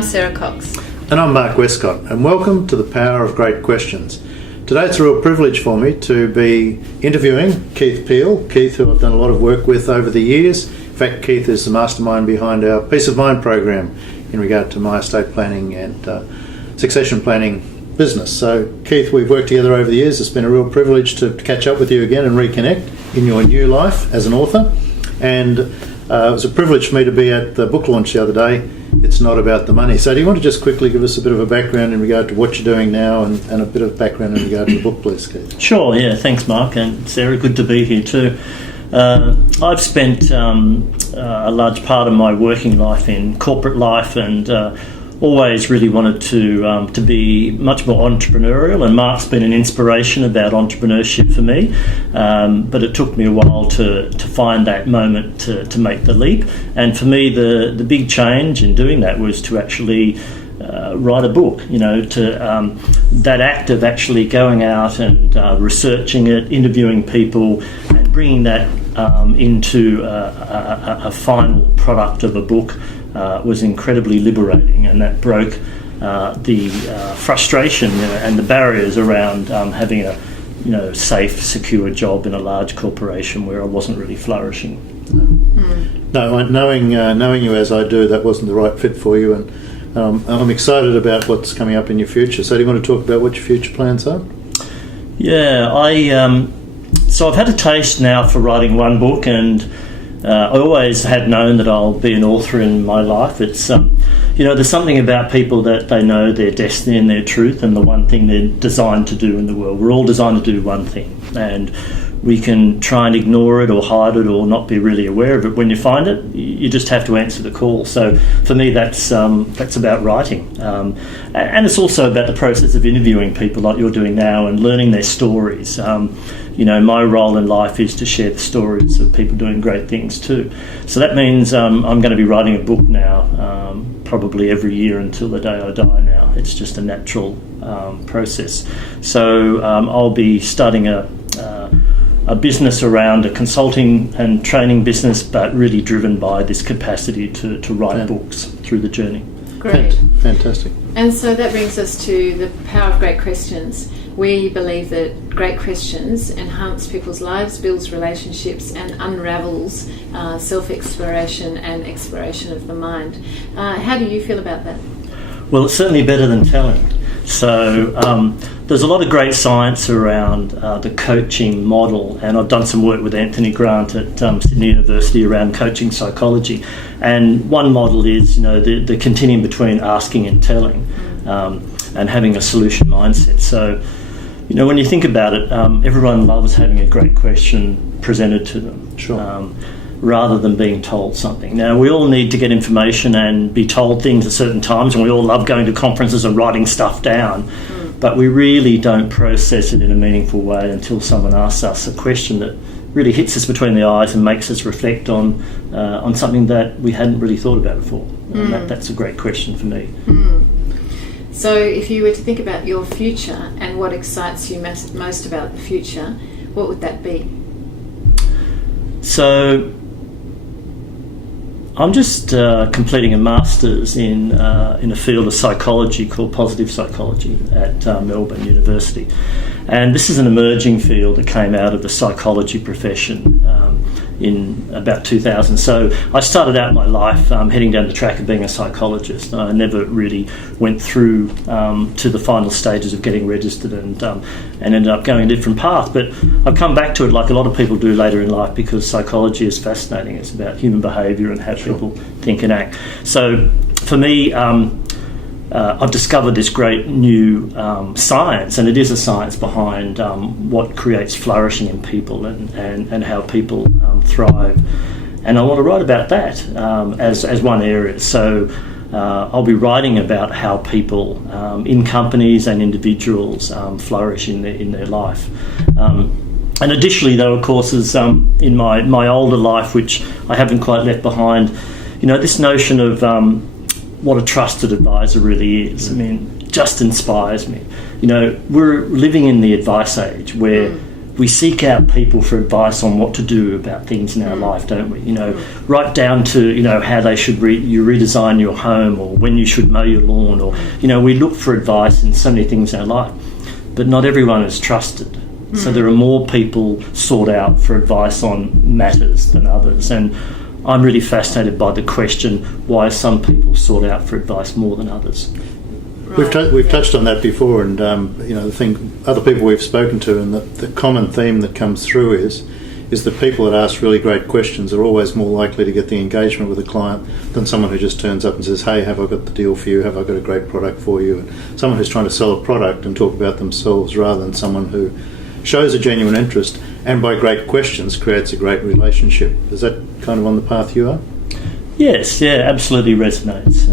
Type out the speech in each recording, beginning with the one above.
I'm Sarah Cox. And I'm Mark Westcott, and welcome to the Power of Great Questions. Today it's a real privilege for me to be interviewing Keith Peel. Keith, who I've done a lot of work with over the years. In fact, Keith is the mastermind behind our Peace of Mind program in regard to my estate planning and succession planning business. So, Keith, we've worked together over the years. It's been a real privilege to catch up with you again and reconnect in your new life as an author. And it was a privilege for me to be at the book launch the other day. It's not about the money. So do you want to just quickly give us a bit of a background in regard to what you're doing now and a bit of background in regard to the book, please, Keith? Sure, yeah. Thanks, Mark. And Sarah, good to be here too. I've spent a large part of my working life in corporate life and always really wanted to be much more entrepreneurial, and Mark's been an inspiration about entrepreneurship for me, but it took me a while to find that moment to make the leap. And for me, the big change in doing that was to actually write a book, that act of actually going out and researching it, interviewing people and bringing that into a final product of a book was incredibly liberating, and that broke the frustration and the barriers around having a safe, secure job in a large corporation where I wasn't really flourishing. No, knowing you as I do, that wasn't the right fit for you, and I'm excited about what's coming up in your future. So do you want to talk about what your future plans are? Yeah, so I've had a taste now for writing one book, and I always had known that I'll be an author in my life. It's, there's something about people that they know their destiny and their truth and the one thing they're designed to do in the world. We're all designed to do one thing, and we can try and ignore it or hide it or not be really aware of it. When you find it, you just have to answer the call. So for me, that's about writing. And it's also about the process of interviewing people like you're doing now and learning their stories. My role in life is to share the stories of people doing great things too. So that means I'm going to be writing a book now, probably every year until the day I die now. It's just a natural process. So I'll be starting a business around a consulting and training business, but really driven by this capacity to write books through the journey. Great. Fantastic. And so that brings us to the Power of Great Questions. We believe that great questions enhance people's lives, builds relationships, and unravels self-exploration and exploration of the mind. How do you feel about that? Well, it's certainly better than telling. So there's a lot of great science around the coaching model, and I've done some work with Anthony Grant at Sydney University around coaching psychology. And one model is, the continuum between asking and telling, and having a solution mindset. So, when you think about it, everyone loves having a great question presented to them. Sure. Rather than being told something. Now, we all need to get information and be told things at certain times, and we all love going to conferences and writing stuff down, but we really don't process it in a meaningful way until someone asks us a question that really hits us between the eyes and makes us reflect on something that we hadn't really thought about before. And that's a great question for me. So if you were to think about your future and what excites you most about the future, what would that be? So I'm just completing a master's in a field of psychology called positive psychology at Melbourne University. And this is an emerging field that came out of the psychology profession in about 2000. So I started out my life heading down the track of being a psychologist. I never really went through to the final stages of getting registered and ended up going a different path. But I've come back to it like a lot of people do later in life because psychology is fascinating. It's about human behaviour and how people think and act. So for me, I've discovered this great new science, and it is a science behind what creates flourishing in people and how people thrive. And I want to write about that as one area. So I'll be writing about how people in companies and individuals flourish in their life. And additionally, though, of course, is in my older life, which I haven't quite left behind, this notion of what a trusted advisor really is. I mean, just inspires me. We're living in the advice age where we seek out people for advice on what to do about things in our life, don't we? Right down to, how they should you redesign your home, or when you should mow your lawn, or, we look for advice in so many things in our life. But not everyone is trusted. So there are more people sought out for advice on matters than others. And I'm really fascinated by the question, why are some people sought out for advice more than others? Right. We've touched on that before, and the thing, other people we've spoken to, and the common theme that comes through is that people that ask really great questions are always more likely to get the engagement with a client than someone who just turns up and says, hey, have I got the deal for you? Have I got a great product for you? And someone who's trying to sell a product and talk about themselves, rather than someone who shows a genuine interest and by great questions creates a great relationship. Is that kind of on the path you are? Yes, yeah, absolutely resonates.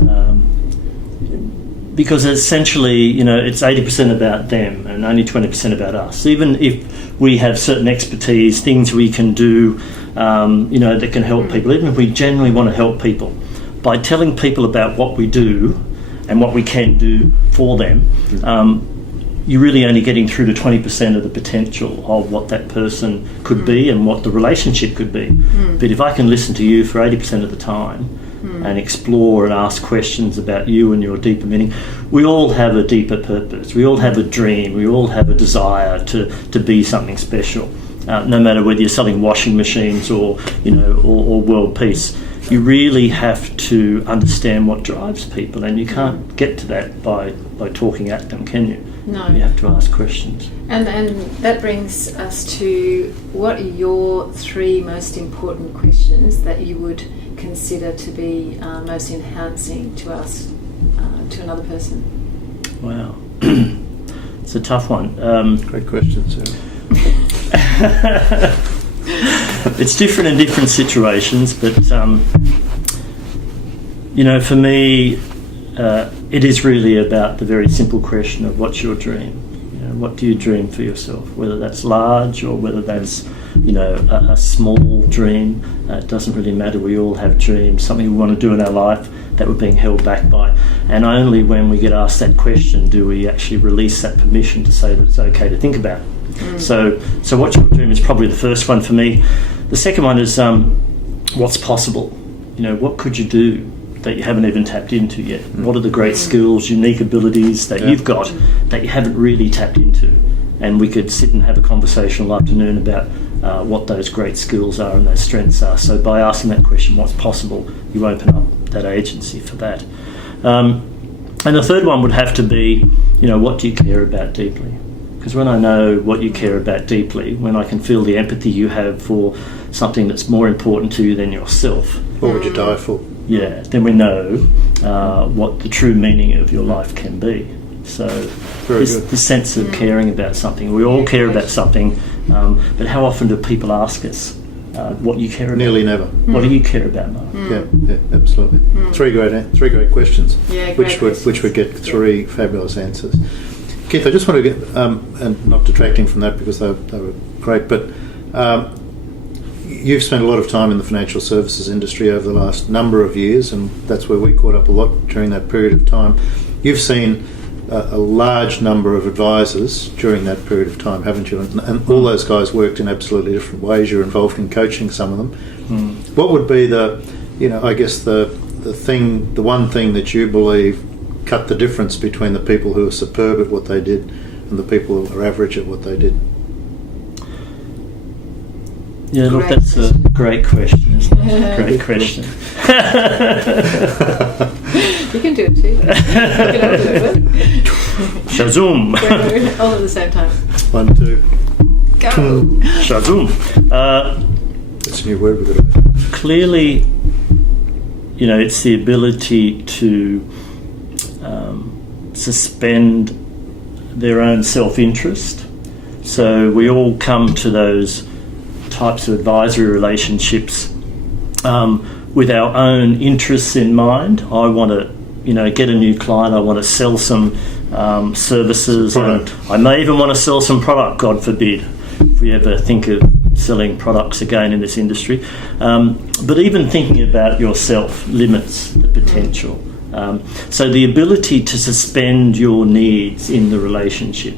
Because essentially, it's 80% about them and only 20% about us. Even if we have certain expertise, things we can do, that can help people, even if we genuinely want to help people, by telling people about what we do and what we can do for them, you're really only getting through to 20% of the potential of what that person could be and what the relationship could be. But if I can listen to you for 80% of the time and explore and ask questions about you and your deeper meaning, we all have a deeper purpose. We all have a dream. We all have a desire to be something special. No matter whether you're selling washing machines or world peace, you really have to understand what drives people, and you can't get to that by talking at them, can you? No. You have to ask questions. And that brings us to, what are your 3 most important questions that you would consider to be most enhancing to us, to another person? Wow. It's a tough one. Great question, Sarah. It's different in different situations, but for me, it is really about the very simple question of, what's your dream? What do you dream for yourself? Whether that's large or whether that's a small dream, it doesn't really matter. We all have dreams, something we want to do in our life that we're being held back by, and only when we get asked that question do we actually release that permission to say that it's okay to think about it. So what's your dream is probably the first one for me. The second one is, what's possible? What could you do that you haven't even tapped into yet? What are the great skills, unique abilities that you've got that you haven't really tapped into? And we could sit and have a conversation all afternoon about what those great skills are and those strengths are. So by asking that question, what's possible, you open up that agency for that. And the third one would have to be, what do you care about deeply? Because when I know what you care about deeply, when I can feel the empathy you have for something that's more important to you than yourself. What would you die for? Yeah, then we know what the true meaning of your life can be. So the sense of caring about something. We all care about something, but how often do people ask us what you care about? Nearly never. What do you care about, Mark? Yeah, absolutely. 3 great questions, Yeah, which would get 3 fabulous answers. Keith, I just want to get, and not detracting from that because they were great, but you've spent a lot of time in the financial services industry over the last number of years, and that's where we caught up a lot during that period of time. You've seen a large number of advisors during that period of time, haven't you? And all those guys worked in absolutely different ways. You're involved in coaching some of them. What would be the one thing that you believe cut the difference between the people who are superb at what they did and the people who are average at what they did? Yeah, look, that's a great question, isn't it? Great question. You can do it too. You can all do it. Shazoom. All at the same time. 1, 2. Go. Shazoom. That's a new word we've got to. Clearly, it's the ability to suspend their own self-interest. So we all come to those types of advisory relationships with our own interests in mind. I want to, get a new client. I want to sell some services. I may even want to sell some product, God forbid, if we ever think of selling products again in this industry. But even thinking about yourself limits the potential. So the ability to suspend your needs in the relationship.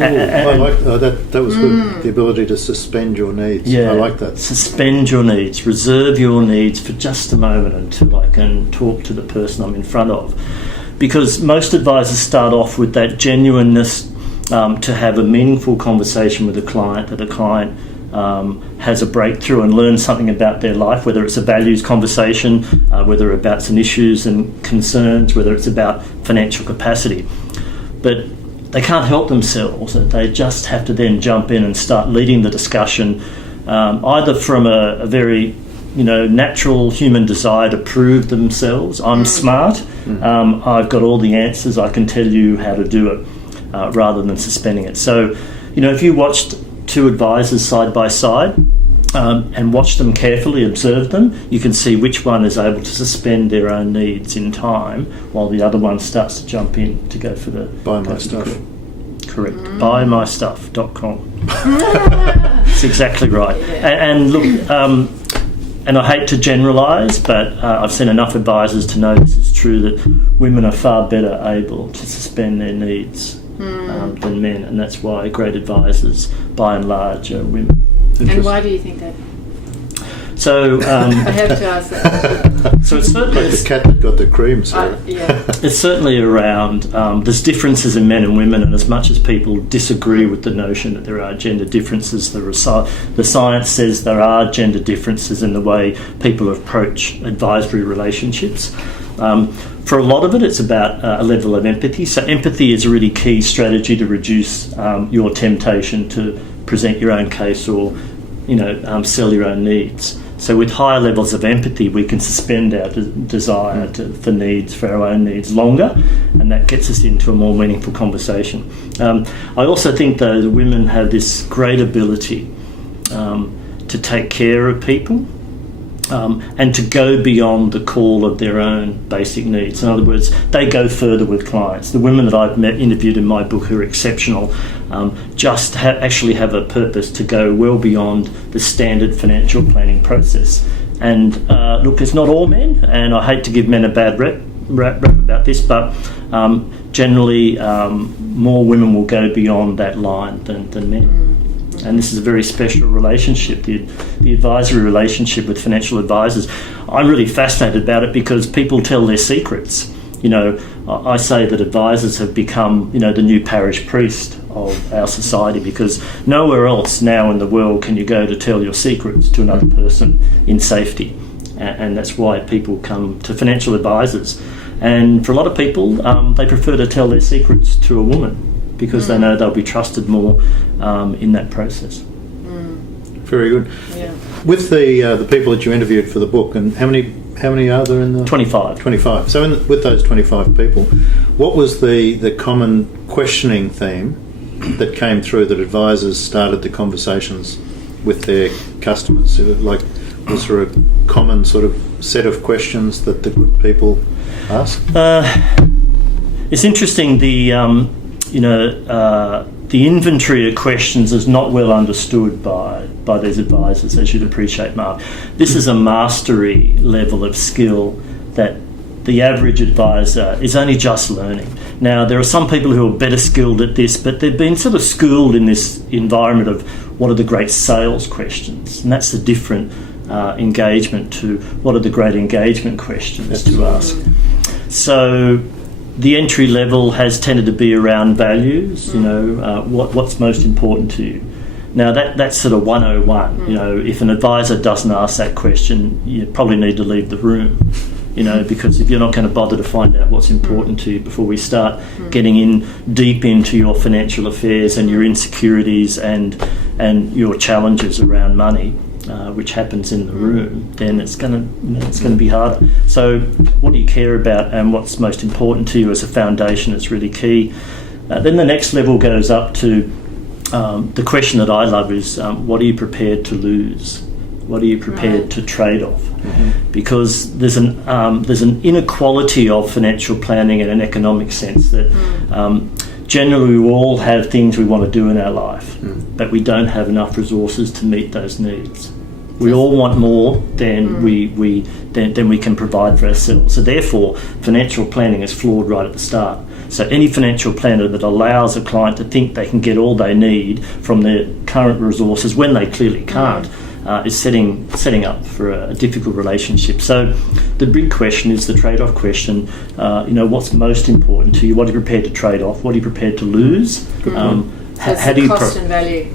I like that was good. The ability to suspend your needs. Yeah, I like that. Suspend your needs. Reserve your needs for just a moment until I can talk to the person I'm in front of. Because most advisors start off with that genuineness to have a meaningful conversation with a client, that a client has a breakthrough and learns something about their life, whether it's a values conversation, whether it's about some issues and concerns, whether it's about financial capacity. But they can't help themselves. They just have to then jump in and start leading the discussion, either from a very natural human desire to prove themselves. I'm smart. I've got all the answers. I can tell you how to do it, rather than suspending it. So, if you watched two advisors side by side and watch them carefully, observe them, you can see which one is able to suspend their own needs in time while the other one starts to jump in to go for the... Buy my stuff. Correct. Buymystuff.com. That's exactly right. And look, and I hate to generalise, but I've seen enough advisors to know this is true, that women are far better able to suspend their needs than men, and that's why great advisors, by and large, are women. And why do you think that? So I have to ask that. So it's certainly like the cat that got the cream. It's certainly around. There's differences in men and women, and as much as people disagree with the notion that there are gender differences, the science says there are gender differences in the way people approach advisory relationships. For a lot of it, it's about a level of empathy. So empathy is a really key strategy to reduce your temptation to present your own case or sell your own needs. So with higher levels of empathy, we can suspend our desire for needs, for our own needs, longer, and that gets us into a more meaningful conversation. I also think, though, the women have this great ability to take care of people and to go beyond the call of their own basic needs. In other words, they go further with clients. The women that I've interviewed in my book who are exceptional actually have a purpose to go well beyond the standard financial planning process. And look, it's not all men, and I hate to give men a bad rep about this, but generally more women will go beyond that line than men. And this is a very special relationship, the advisory relationship with financial advisors. I'm really fascinated about it because people tell their secrets. I say that advisors have become, the new parish priest of our society, because nowhere else now in the world can you go to tell your secrets to another person in safety. And that's why people come to financial advisors. And for a lot of people, they prefer to tell their secrets to a woman, because they know they'll be trusted more in that process. Very good. Yeah. With the people that you interviewed for the book, and how many are there in the 25? 25. So with those 25 people, what was the common questioning theme that came through that advisors started the conversations with their customers? Was there a common sort of set of questions that the good people asked? It's interesting. The inventory of questions is not well understood by these advisors, as you'd appreciate, Mark. This is a mastery level of skill that the average advisor is only just learning. Now, there are some people who are better skilled at this, but they've been sort of schooled in this environment of what are the great sales questions, and that's a different engagement to what are the great engagement questions to ask. So the entry level has tended to be around values, what's most important to you. Now that's sort of 101. If an advisor doesn't ask that question, you probably need to leave the room, because if you're not going to bother to find out what's important to you before we start getting in deep into your financial affairs and your insecurities and your challenges around money, which happens in the room, then it's going to be harder. So what do you care about and what's most important to you as a foundation is really key. Then the next level goes up to the question that I love is what are you prepared to lose? What are you prepared to trade off? Because there's an inequality of financial planning in an economic sense that generally we all have things we want to do in our life, but we don't have enough resources to meet those needs. We all want more than we can provide for ourselves. So therefore, financial planning is flawed right at the start. So any financial planner that allows a client to think they can get all they need from their current resources when they clearly can't is setting up for a difficult relationship. So the big question is the trade-off question. What's most important to you? What are you prepared to trade off? What are you prepared to lose? How do you cost and value?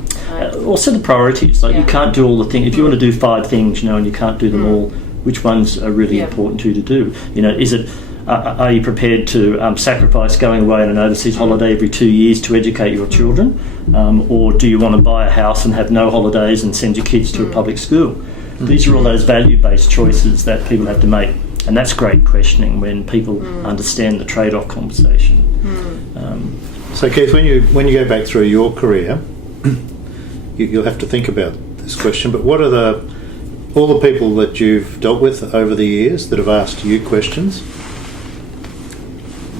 Also the priorities. You can't do all the things. If you want to do 5 things, and you can't do them all, which ones are really important to you to do? Is it? Are you prepared to sacrifice going away on an overseas holiday every 2 years to educate your children? Or do you want to buy a house and have no holidays and send your kids to a public school? These are all those value-based choices that people have to make. And that's great questioning when people understand the trade-off conversation. So Keith, when you go back through your career, you'll have to think about this question, but what are all the people that you've dealt with over the years that have asked you questions,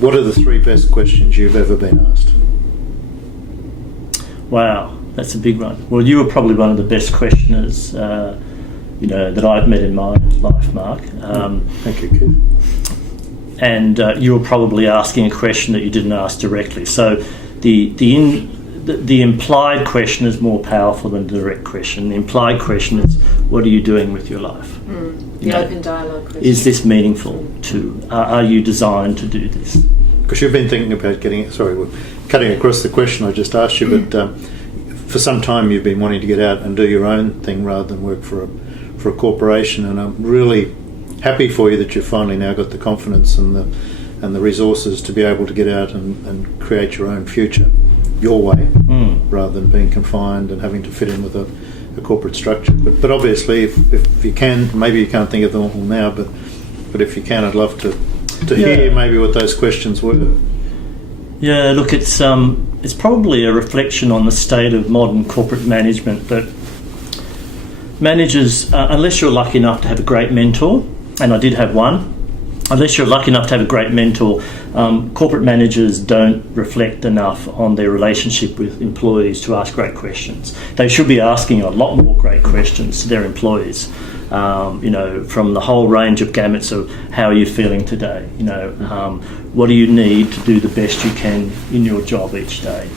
what are the 3 best questions you've ever been asked? Wow, that's a big one. Well, you were probably one of the best questioners that I've met in my life, Mark. Thank you, Keith. And you were probably asking a question that you didn't ask directly. So the implied question is more powerful than the direct question. The implied question is, what are you doing with your life? The open dialogue question. Is this meaningful to? Are you designed to do this? Because you've been thinking about we're cutting across the question I just asked you, but for some time you've been wanting to get out and do your own thing rather than work for a corporation, and I'm really happy for you that you've finally now got the confidence and the resources to be able to get out and create your own future your way, rather than being confined and having to fit in with a corporate structure. But obviously, if you can, maybe you can't think of them all now, but if you can, I'd love to hear maybe what those questions were. Yeah, look, it's probably a reflection on the state of modern corporate management that managers, unless you're lucky enough to have a great mentor, and I did have one, unless you're lucky enough to have a great mentor, corporate managers don't reflect enough on their relationship with employees to ask great questions. They should be asking a lot more great questions to their employees, from the whole range of gamuts of how are you feeling today, what do you need to do the best you can in your job each day?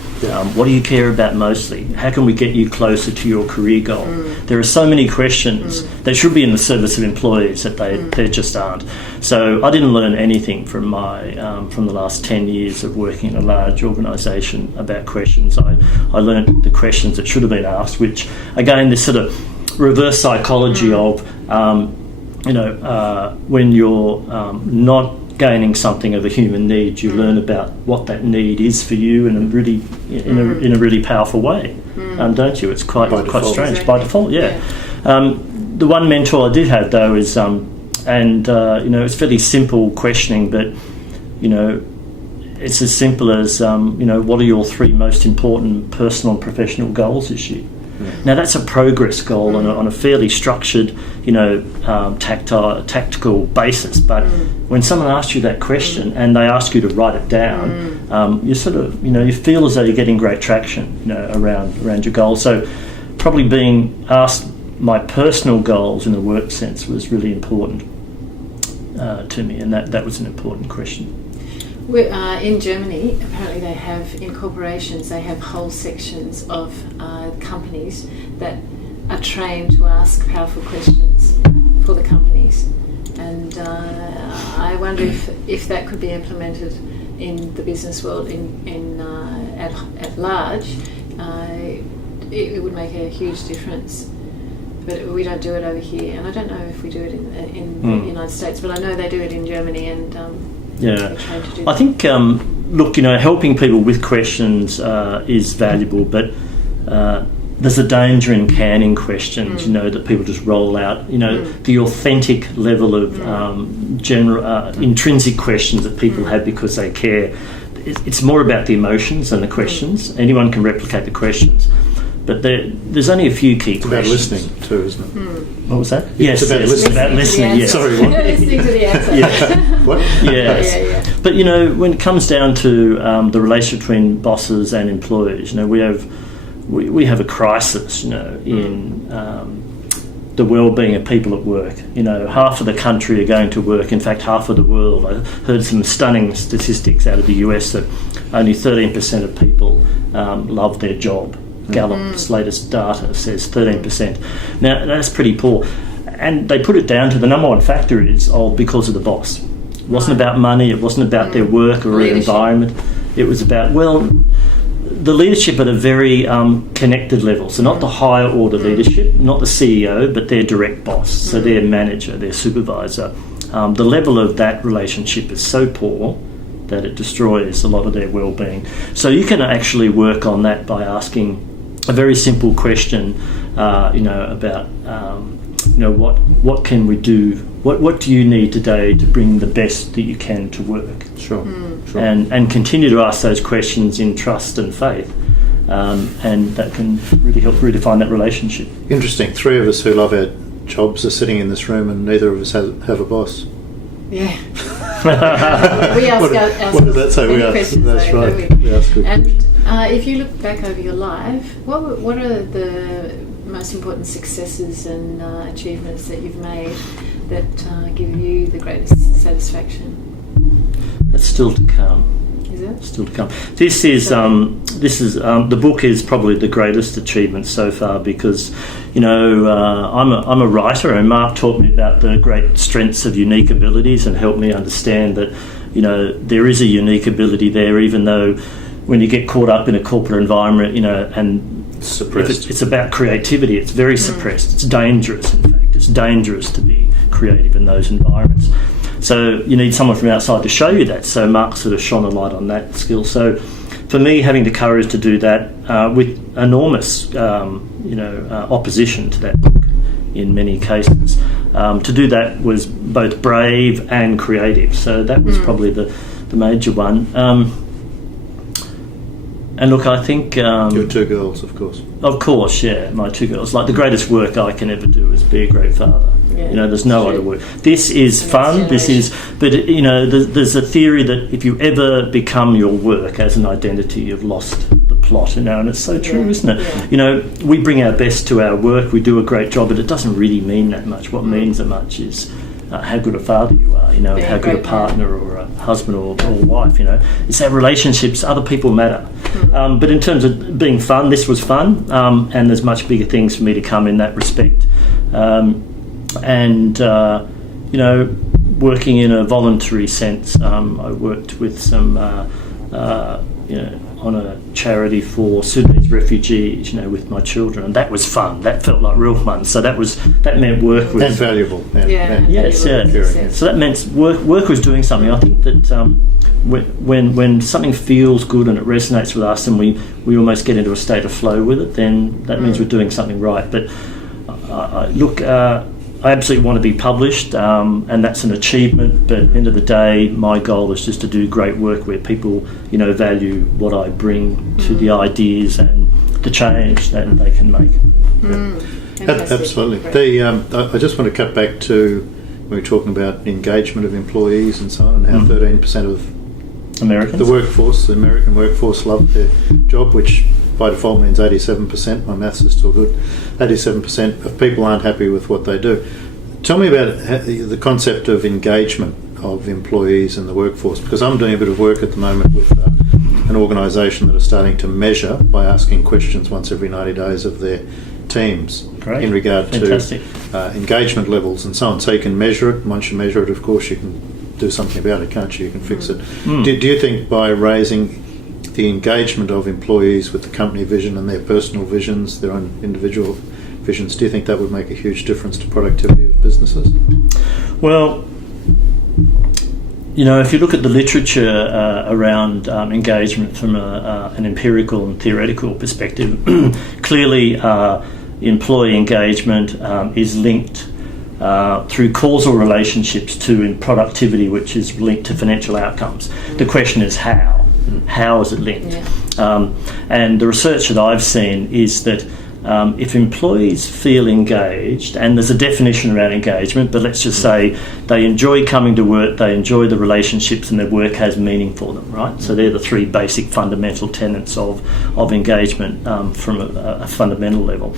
What do you care about mostly? How can we get you closer to your career goal? There are so many questions that should be in the service of employees that they just aren't. So I didn't learn anything from the last 10 years of working in a large organisation about questions. I learned the questions that should have been asked, which again, this sort of reverse psychology of when you're not gaining something of a human need, you learn about what that need is for you in a really powerful way, don't you? It's quite strange. Exactly. By default, yeah. The one mentor I did have though is, it's fairly simple questioning, but it's as simple as what are your 3 most important personal and professional goals this year? Now that's a progress goal on a fairly structured, tactical basis. But when someone asks you that question and they ask you to write it down, you sort of, you feel as though you're getting great traction, around your goals. So probably being asked my personal goals in the work sense was really important to me, and that was an important question. In Germany, apparently they have, in corporations, they have whole sections of companies that are trained to ask powerful questions for the companies. And I wonder if that could be implemented in the business world at large. It would make a huge difference. But we don't do it over here, and I don't know if we do it in the United States, but I know they do it in Germany, and I think, helping people with questions is valuable, but there's a danger in canning questions, that people just roll out. The authentic level of intrinsic questions that people have because they care. It's more about the emotions than the questions. Anyone can replicate the questions. But there's only a few key questions. It's about listening too, isn't it? What was that? It's about listening. Yes. Sorry, what? Listening to the answer. Yeah. What? Yes. Yeah. But when it comes down to the relationship between bosses and employees, we have a crisis, in the well-being of people at work. Half of the country are going to work. In fact, half of the world. I heard some stunning statistics out of the US that only 13% of people love their job. Gallup's latest data says 13%. Now, that's pretty poor. And they put it down to the number one factor is because of the boss. It wasn't about money. It wasn't about their work or their environment. It was about, the leadership at a very connected level. So not the higher order leadership, not the CEO, but their direct boss, so their manager, their supervisor. The level of that relationship is so poor that it destroys a lot of their well-being. So you can actually work on that by asking a very simple question, about, what can we do? What do you need today to bring the best that you can to work? Sure. And continue to ask those questions in trust and faith, and that can really help redefine that relationship. Interesting. 3 of us who love our jobs are sitting in this room, and neither of us have a boss. Yeah. We ask ourselves what does that say? questions. That's though, right. don't we? We ask good questions. And if you look back over your life, what are the most important successes and achievements that you've made that give you the greatest satisfaction? That's still to come. Is it? Still to come. This is the book is probably the greatest achievement so far because, I'm a writer, and Mark taught me about the great strengths of unique abilities and helped me understand that, there is a unique ability there, even though when you get caught up in a corporate environment, and suppressed. It's about creativity. It's very suppressed. It's dangerous, in fact. It's dangerous to be creative in those environments. So you need someone from outside to show you that. So Mark sort of shone a light on that skill. So for me, having the courage to do that with enormous, opposition to that book in many cases, to do that was both brave and creative. So that was probably the major one. And look, I think... your 2 girls, of course. Of course, yeah, my 2 girls. Like, the greatest work I can ever do is be a great father. Yeah, there's no other work. This is fun, but, there's a theory that if you ever become your work as an identity, you've lost the plot, and it's so true, isn't it? Yeah. We bring our best to our work, we do a great job, but it doesn't really mean that much. What means that much is how good a father you are, and how good a partner or a husband or wife, It's our relationships, other people matter. But in terms of being fun, this was fun, and there's much bigger things for me to come in that respect. Working in a voluntary sense, I worked with some, on a charity for Sudanese refugees, with my children, and that was fun. That felt like real fun. So that meant work was and valuable. So that meant work was doing something. I think that when something feels good and it resonates with us, and we almost get into a state of flow with it, then that means we're doing something right. But I absolutely want to be published, and that's an achievement, but at the end of the day, my goal is just to do great work where people, value what I bring to the ideas and the change that they can make. Absolutely. I just want to cut back to when we were talking about engagement of employees and so on, and how 13% of Americans? The American workforce love their job, which by default means 87%. My maths is still good. 87% of people aren't happy with what they do. Tell me about the concept of engagement of employees in the workforce, because I'm doing a bit of work at the moment with an organisation that are starting to measure by asking questions once every 90 days of their teams. Great. In regard Fantastic. to engagement levels and so on. So you can measure it. Once you measure it, of course, you can do something about it, can't you? You can fix it. Do you think by raising the engagement of employees with the company vision and their personal visions, their own individual visions, do you think that would make a huge difference to productivity of businesses? Well, if you look at the literature around engagement from an empirical and theoretical perspective, clearly employee engagement is linked through causal relationships to productivity, which is linked to financial outcomes. The question is how. How is it linked? And the research that I've seen is that if employees feel engaged, and there's a definition around engagement, but let's just say they enjoy coming to work, they enjoy the relationships, and their work has meaning for them, right? So they're the 3 basic fundamental tenets of engagement from a fundamental level.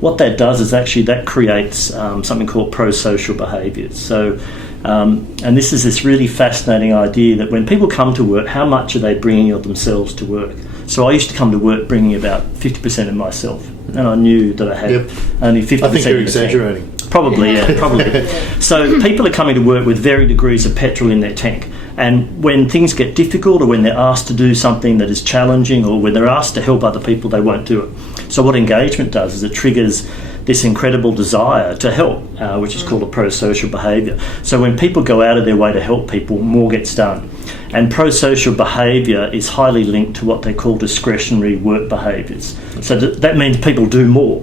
what that does is actually that creates something called pro-social behaviours. So, and this is this really fascinating idea that when people come to work, how much are they bringing of themselves to work? So I used to come to work bringing about 50% of myself, and I knew that I had only 50%. I think you're exaggerating. Probably, yeah, probably. So people are coming to work with varying degrees of petrol in their tank. And when things get difficult, or when they're asked to do something that is challenging, or when they're asked to help other people, they won't do it. So what engagement does is it triggers this incredible desire to help, which is called a pro-social behaviour. So when people go out of their way to help people, more gets done. And pro-social behaviour is highly linked to what they call discretionary work behaviours. So that means people do more.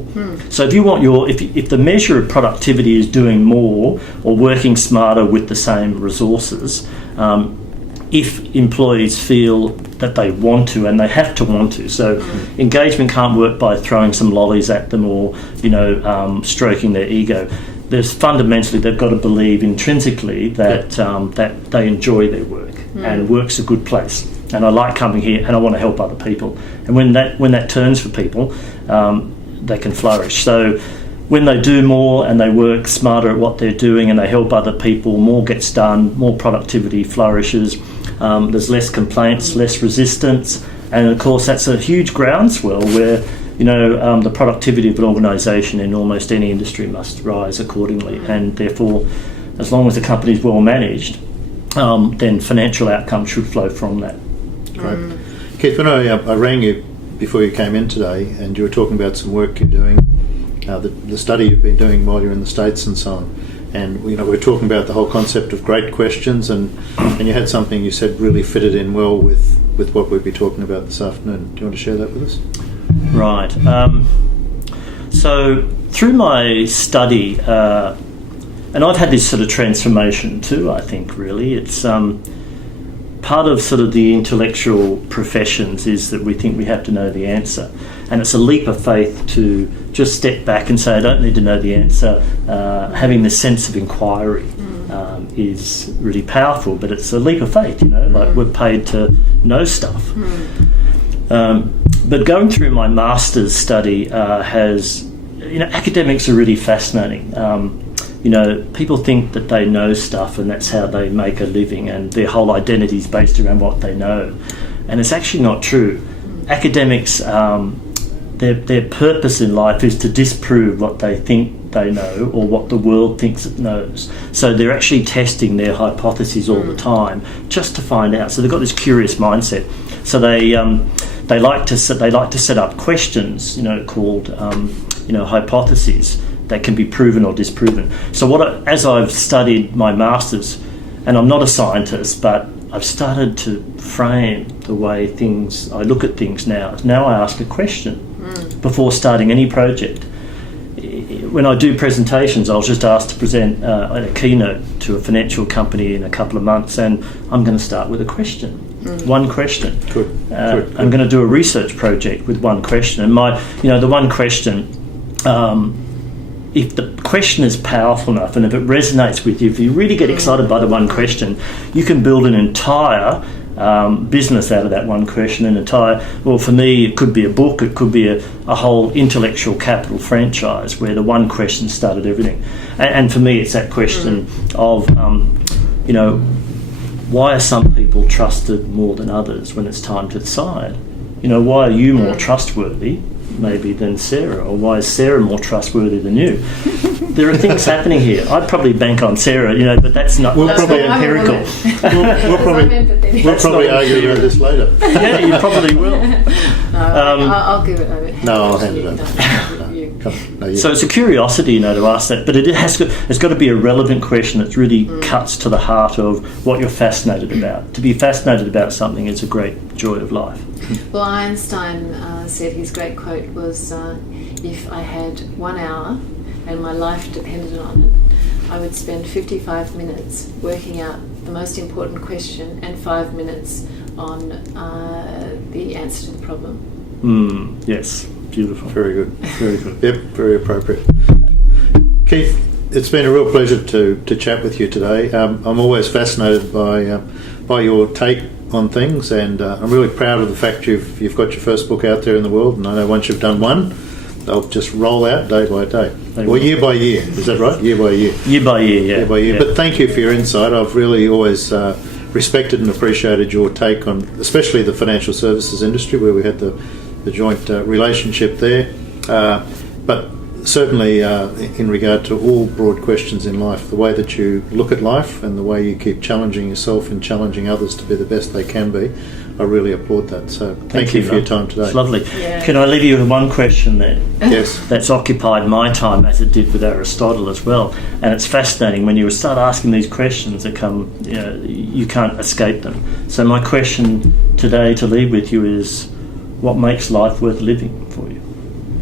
So if you want if the measure of productivity is doing more or working smarter with the same resources, if employees feel that they want to, and they have to want to. So engagement can't work by throwing some lollies at them or, stroking their ego. There's fundamentally, they've got to believe intrinsically that that they enjoy their work and work's a good place. And I like coming here and I want to help other people. And when that turns for people, they can flourish. So when they do more and they work smarter at what they're doing and they help other people, more gets done, more productivity flourishes. There's less complaints, less resistance, and of course that's a huge groundswell where the productivity of an organisation in almost any industry must rise accordingly, and therefore, as long as the company is well managed, then financial outcomes should flow from that. Great. Keith, when I rang you before you came in today, and you were talking about some work you're doing, the study you've been doing while you're in the States and so on. And we're talking about the whole concept of great questions, and you had something you said really fitted in well with what we'll be talking about this afternoon. Do you want to share that with us? Right. So through my study, and I've had this sort of transformation too, I think, really. It's part of sort of the intellectual professions is that we think we have to know the answer. And it's a leap of faith to just step back and say, I don't need to know the answer. Having this sense of inquiry is really powerful, but it's a leap of faith, like we're paid to know stuff. But going through my master's study has, academics are really fascinating. People think that they know stuff and that's how they make a living, and their whole identity is based around what they know. And it's actually not true. Academics, their purpose in life is to disprove what they think they know or what the world thinks it knows. So they're actually testing their hypotheses all the time just to find out. So they've got this curious mindset. So they like to set up questions, called hypotheses that can be proven or disproven. So as I've studied my masters, and I'm not a scientist, but I've started to frame the way I look at things now. Now I ask a question before starting any project. When I do presentations, I was just asked to present a keynote to a financial company in a couple of months, and I'm going to start with a question. One question. Good. I'm going to do a research project with one question, and the one question. If the question is powerful enough and if it resonates with you, if you really get excited by the one question, you can build an entire business out of that one question. For me, it could be a book, it could be a whole intellectual capital franchise where the one question started everything. And for me, it's that question of, why are some people trusted more than others when it's time to decide? Why are you more trustworthy maybe than Sarah, or why is Sarah more trustworthy than you? There are things happening here. I'd probably bank on Sarah, but that's not empirical. We'll probably argue about this later. Yeah, you probably will. I'll give it over. No, I'll hand it over. So it's a curiosity, to ask that, but it's got to be a relevant question that really cuts to the heart of what you're fascinated about. To be fascinated about something is a great joy of life. Well, Einstein said his great quote was, if I had 1 hour and my life depended on it, I would spend 55 minutes working out the most important question and 5 minutes on the answer to the problem. Yes, beautiful. Very good. Very good. Yep, very appropriate. Keith, it's been a real pleasure to chat with you today. I'm always fascinated by your take on things, and I'm really proud of the fact you've got your first book out there in the world, and I know once you've done one, they'll just roll out day by day. They Or will. year by year, is that right? Year by year. Year by year, yeah. Year by year. Yeah. But thank you for your insight. I've really always respected and appreciated your take on, especially the financial services industry, where we had the joint relationship there. But certainly in regard to all broad questions in life, the way that you look at life and the way you keep challenging yourself and challenging others to be the best they can be, I really applaud that. So thank you for your time today. It's lovely. Yeah. Can I leave you with one question then? Yes. That's occupied my time, as it did with Aristotle as well. And it's fascinating when you start asking these questions that come, you can't escape them. So my question today to leave with you is, what makes life worth living for you?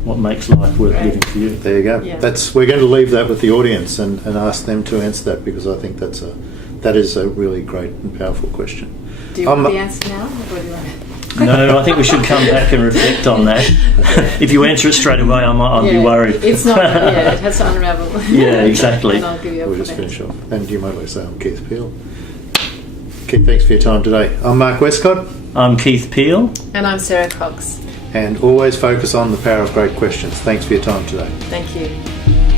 What makes life worth living for you? There you go. Yeah. We're going to leave that with the audience and ask them to answer that, because I think that is a really great and powerful question. Do you want the answer now, or do you want it? No, I think we should come back and reflect on that. If you answer it straight away, I'd be worried. It's not. Yeah, it has to unravel. Yeah, exactly. And I'll give you a We'll just comment. finish off. And you might well say, I'm Keith Peel. Keith, thanks for your time today. I'm Mark Westcott. I'm Keith Peel. And I'm Sarah Cox. And always focus on the power of great questions. Thanks for your time today. Thank you.